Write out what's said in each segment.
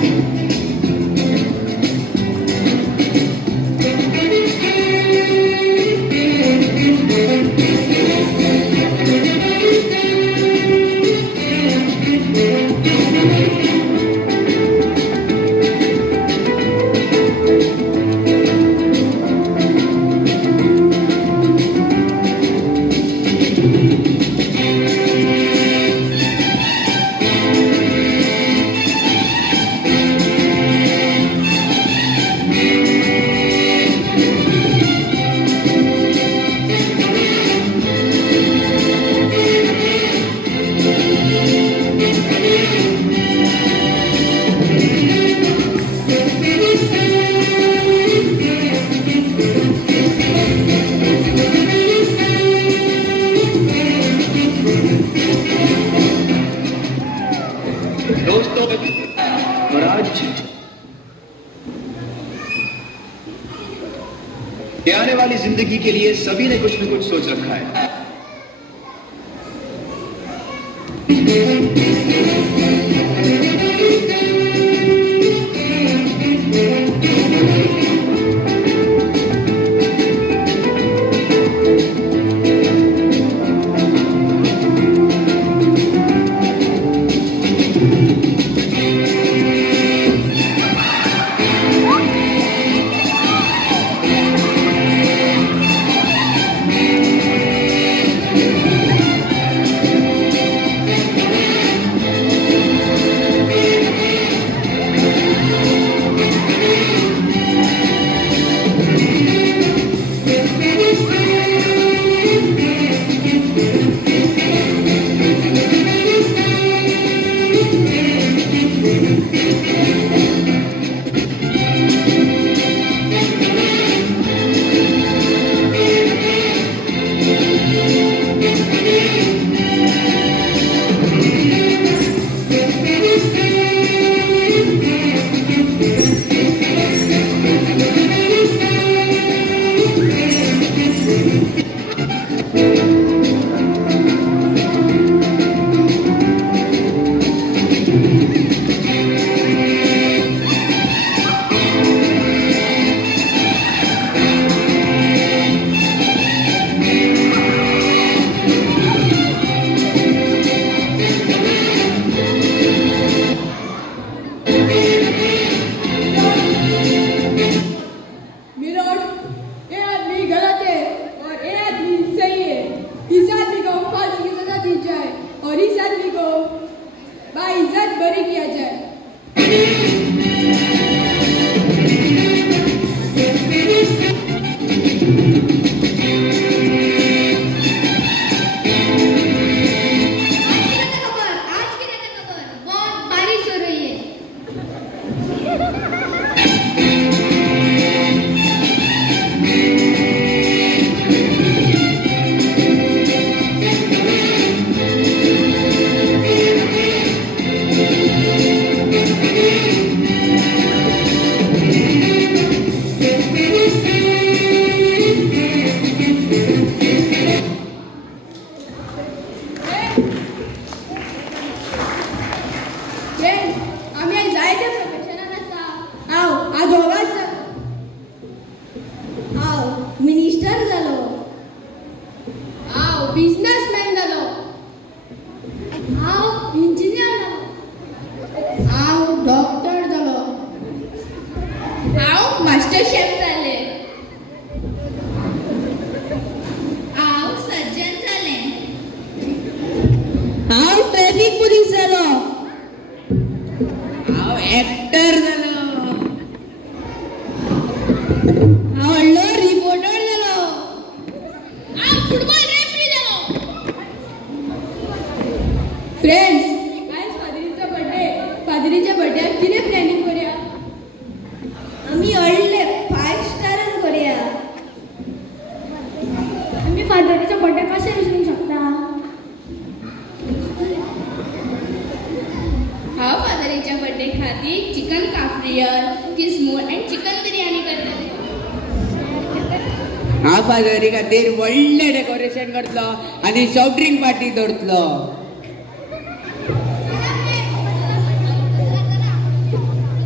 आने वाली जिंदगी के लिए सभी ने कुछ न कुछ सोच रखा है। फादरी खातीर व्हडले डेकोरेशन करतलो आणि सॉफ्ट ड्रिंक पार्टी दवरतलो.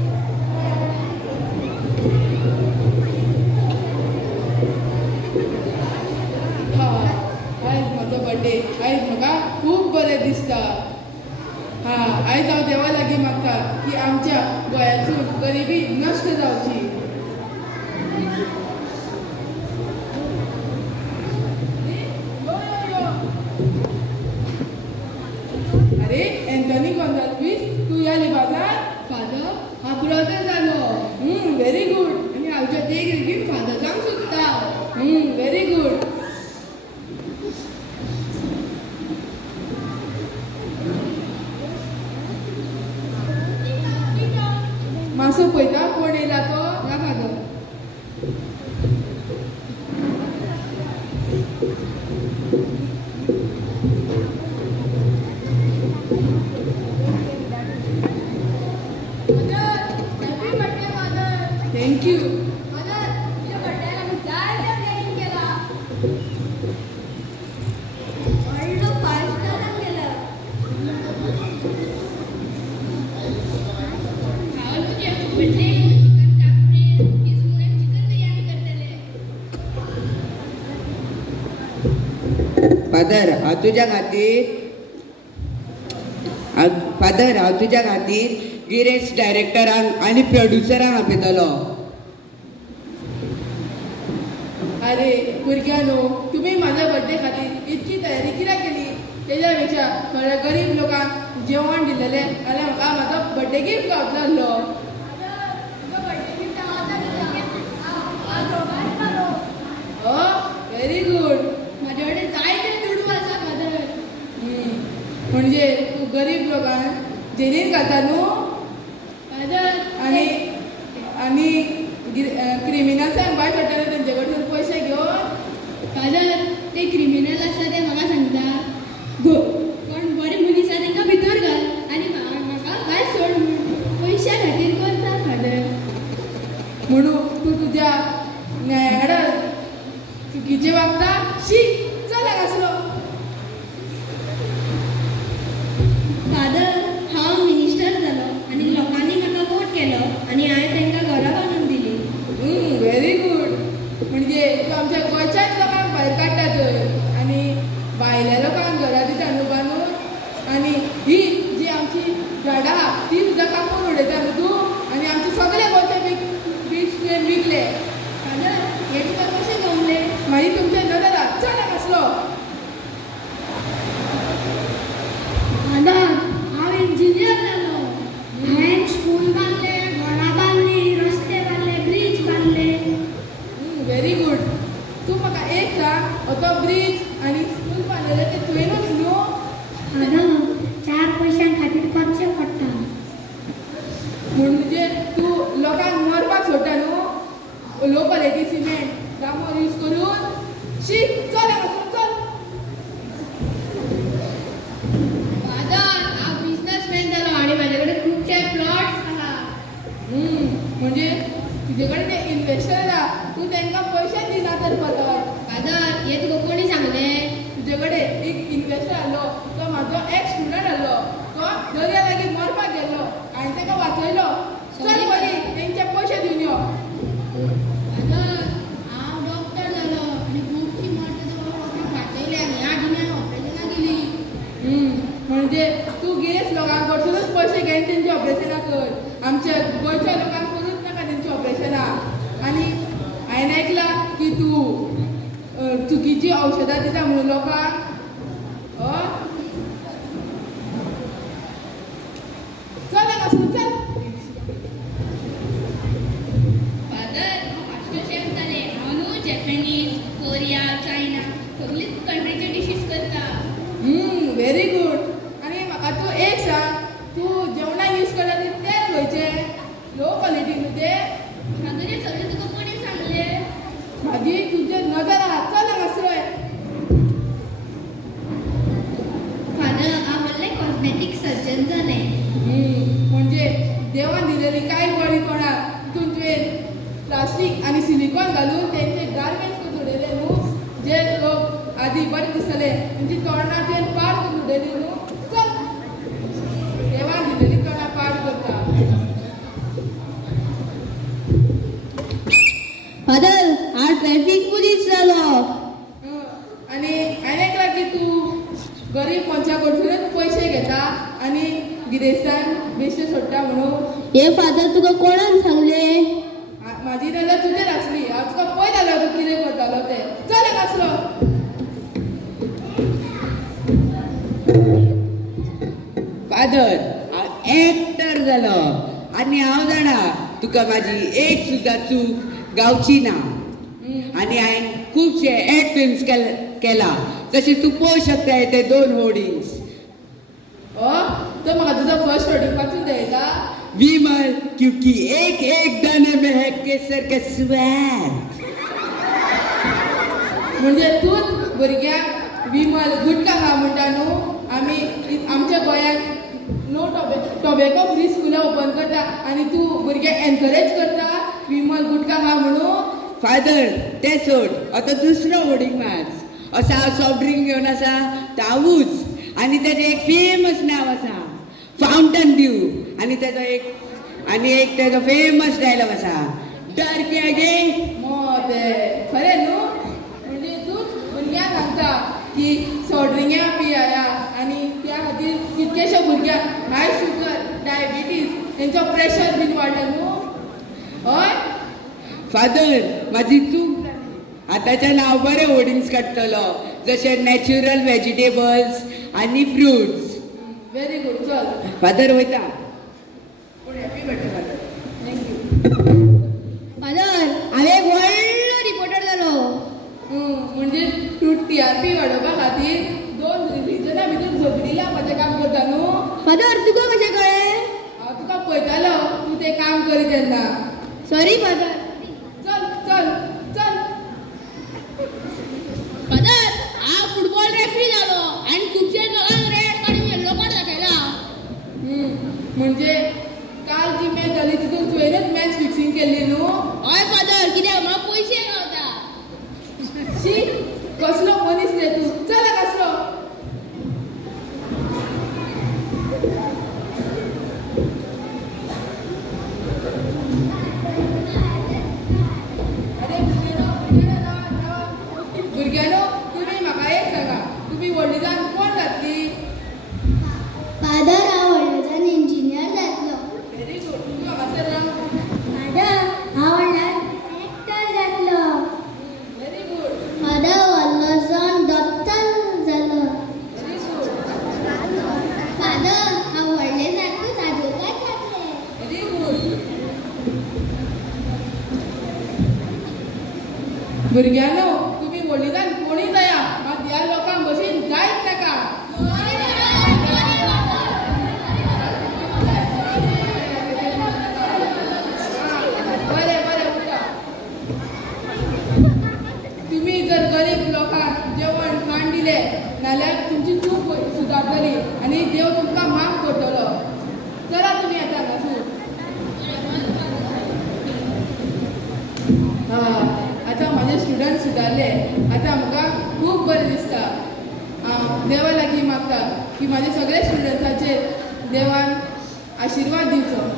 दिसता. आयज हांव देवा लागीं मागता की आमच्या गोंयांतसून गरिबी नश्ट जावची. अरे एंथनी गॉन्झाल्वीस, तू या लिबाजार? फादर, हा ब्रदर जालो. Very good. आणि हांवच्या देग लेगीत फादर जावंक सोदता. Very good. मासो पळयता कोण येयला तो? या फादर. थँक्यू. फादर हांव तुज्या खातीर गिरेज डायरेक्टरांक आनी प्रोड्युसरांक आपयतलो. अरे भुरग्यानो, तुम्ही माझ्या बर्थडे खातीर इतकी तयारी कित्याक केली? तेज्या पेक्षा थोड्या गरीब लोकांक जेवण दिलेले जाल्यार म्हाका म्हाजो बर्थडे गिफ्ट गावतलो आसलो. Very good. माझ्या कडेन जायते दुडू आसा फादर. म्हणजे तू गरीब लोकांक जेलीन घालता न्हू? फादर, आणि क्रिमिनल्सांक भायर काडटले तेंचे कडसून पयशे घेवन? फादर, ते क्रिमिनल आसा ते म्हाका सांगता कोण बरे मनीस आसा तांकां भितर घाल आनी म्हाका भायर सोड म्हूण पयशा खातीर करता फादर. म्हणून तू तुज्या न्यायाडा चुकीचे वागता? शी, चल हांगासलो. फादर, हांव मिनिस्टर जालो आनी लोकांनी म्हाका वोट केलो आनी हांवें तांकां घरां बांदून दिली. Very good. म्हणजे तू आमच्या गोंयच्याच लोकांक भायर काडटा थंय आनी भायल्या लोकांक घरा दिता न्हू बांदून. आनी ही जी आमची झाडां आहा ती सुद्दां कापून उडयता न्हू तूं? आनी आमचे सगळे गोंयचे बीच तुवें विकले. फादर, हे तुका कशें गमले? मागीर तुमचे नदर आहा. चल हांगासलो. फादर, हांव इंजिनियर जालो. हांवें स्कूल बांदले, घरां बांदलीं, रस्ते बांदले, ब्रिज बांदले. Very good. तू म्हाका एक सांग, हो तो ब्रिज आनी स्कूल बांदलेले ते तुवेंनूच न्हू? फादर, 4 पयशां खातीर करचें पडटा. म्हणजे तू लोकांक मरपाक सोडटा न्हू? लो क्वॉलिटी सिमेंट डांबर यूज करून? शी, चल हांगासर चल. फादर, हांव बिझनसमॅन जालो आनी म्हाजे कडेन खुबशे प्लॉट्स आहा. म्हणजे तुजे कडेन ते इन्व्हेस्टर आहा, तू तांकां पयशे दिना तर परत. फादर, हे तुका कोणी सांगलें? तुजे कडेन एक इन्व्हेस्टर आहलो, तो म्हाजो एक स्टुडंट आहलो. तो दर्या लागीं मरपाक गेल्लो, हांवें ताका वाचयलो. चल बरी, तेंचे पयशे दिवन यो. फादर, हांव डॉक्टर जालो आनी खुबशीं मरता लोकांक वाचयले आनी ह्या दुनियान ऑपरेशनाक गेली. म्हणजे तू गिरेस्त लोकां कडसूनच पयशे घेवन तेंची ऑपरेशनां कर. आमच्या गोंयच्या लोकांक करूच नाका तेंची ऑपरेशनां. आनी हांवें आयकलां की तू चुकीची औषधां दिता म्हणून लोकांक. चल हांगासर चल. फादर, हांव मास्टर शेफ जालें. हांव न्हू जॅपनीज, कोरिया, चायना सगळीच कंट्रीचे डिशीज करता. Very good. आनी म्हाका तूं एक सांग, तूं जेवणाक यूज करता ते तेल खंयचे? लो क्वॉलिटी न्हू ते? फादर, हे सगळें तुका कोणी सांगलें? मागीर तुजे नदर आहा. चल हांगासर. फादर, हांव व्हडलें कॉस्मेटीक सर्जन जालें. म्हणजे देवान दिलेली कांय बळी कोणाक तितून तुवें प्लास्टीक आनी सिलिकॉन घालून तेंचे गार्बेज करून उडयले न्हू? जे लोक आदीं बरें दिसताले तेंची तोंडां तुवें पाड करून उडयली न्हू? चल, देवान दिलेली तोंडां पाड करता. फादर, हांव ट्रॅफिक पुलीस जालो. आनी हांवें आयकलां की तूं गरीब मनशा कडसूनच पयशे घेता आनी गिरेस्तान बेश्टे सोडटा म्हणून हे फादर तुका कोणान सांगले? म्हाजी नजर तुजेर आसली. हांव तुका पळयतालो तूं कितें करतालो तें. चल एक आसलो. फादर हांव एक्टर जालो आनी हांव जाणा तुका म्हाजी एक सुद्दां चूक गावची ना. आनी हांवें खुबशे एड फिल्म्स केला जशें तूं पळोवंक शकता ते 2 होर्डिंग्स. तो म्हाका तुजो फर्स्ट होर्डिंग वाचून दयता. विमल क्योंकि एक एक दाने महक के सर के स्वाद. म्हणजे तूच भुरग्यांक विमल गुटखा खा म्हणटा न्हू. आमी आमच्या गोंयांत नो टॉबॅको फ्री स्कुलां ओपन करता आनी तूं भुरग्यांक एनकरेज करता विमल गुटखा खा म्हणून. फादर ते सोड आतां दुसरो होर्डिंग वाच. असो हांव सॉफ्ट ड्रिंक घेवन आसा तावूच आनी तेजें एक फेमस नांव आसा फावंटन ड्यू आनी तेजो एक तेजो फेमस डायलॉग आसा डर क्या गे. ते खरें न्हू. म्हणजे तूच भुरग्यांक सांगता की सॉफ्ट ड्रिंक्या पियाया आनी त्या खातीर कितकेशे भुरग्यांक हाय शुगर डायबिटीज तेंचो प्रेशर बीन वाडला न्हू. हय फादर म्हाजी चूक जाली. आतांच्यान हांव बरे होर्डिंग्स काडटलो जशे नॅचरल व्हेजिटेबल्स आनी फ्रुट्स. Very good. चल फादर वयता. पूण happy birthday father. Thank you. Father हांव एक व्हडलो रिपोर्टर जालो. म्हणजे तूं TRP वाडोवपा खातीर 2 रिजनां भितर झगडिला म्हजें काम करता न्हू. फादर तुका कशें कळ्ळें? हांव तुका पळयतालो तूं तें काम करी तेन्ना. Sorry father. चल चल चल. फादर हांव फुटबॉल रेफरी जालो आनी खुबशे लोकांक रेड कार्ड आनी येलो कार्ड दाखयला. म्हणजे काल जी मॅच जाली तितून तुवेंनच मॅच फिक्सिंग केल्ली न्हू. हय फादर कित्याक म्हाका पयशे गावता. शी कसलो मनीस रे तूं. चल कसलो. अरे भुरग्यानो तुमी म्हाका एक सांगा तुमी व्हडली जावन कोण जातली. फादर हांव व्हडलो जावन इंजिनियर जातलो. Very good. तुमी म्हाका सांग. फादर हांव व्हडलो एक्टर जातलो. Very good. फादर व्हडलो जावन डॉक्टर जालो. Very good. फादर हांव व्हडले जातकूच ॲडवोकेट जातलें. Very good. भुरग्यानो तुमी व्हडली जावन कोणीय जाया मात ह्या लोकांक भशेन जायत नाका. बरें बरें उठा. तुम्ही जर गरीब लोकांक जेवण खाण दिलें नाल्यार तुमची चूक सुदारतली आनी देव तुमकां माफ करतलो. चला तुमी आतां हांगासून. आतां म्हाजे स्टुडंट सुदारले. आतां म्हाका खूब बरें दिसता. हांव देवा लागीं मागता की म्हाजे सगळे स्टुडंट्साचेर देवान आशिर्वाद दिवचो.